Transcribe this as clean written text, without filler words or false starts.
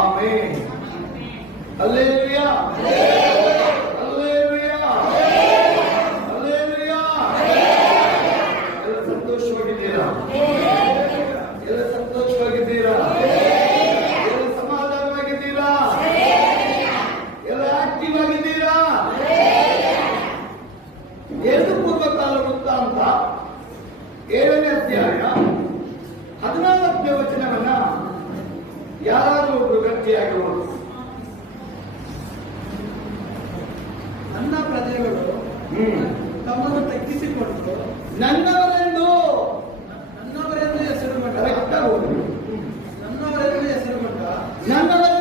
Amen. Hallelujah, hallelujah, hallelujah. ಎಲ್ಲ ಸಂತೋಷವಾಗಿದ್ದೀರಾ? ಎಲ್ಲ ಸಂತೋಷವಾಗಿದ್ದೀರಾ? ಎಲ್ಲ ಸಮಾಧಾನವಾಗಿದ್ದೀರಾ? ಎಲ್ಲ ಆಕ್ಟಿವ್ ಆಗಿದ್ದೀರಾ? ಎರಡು ಪೂರ್ವಕಾಲ ವೃತ್ತಾಂತ 7ನೇ ಅಧ್ಯಾಯ 14ನೇ ವಚನವನ್ನ ಯಾರಾದರೂ ಒಬ್ರು ಗಟ್ಟಿಯಾಗಿ ಓದಿ. ನನ್ನ ಪ್ರಜೆಗಳು ತಮ್ಮನ್ನು ತಗ್ಗಿಸಿಕೊಂಡು ನನ್ನವರೆಂದು ಹೆಸರು ಕರೆಕ್ಟಾಗಿ ಓದಿ. ನನ್ನವರೆಂದು ಹೆಸರು ನನ್ನವರೆಂದು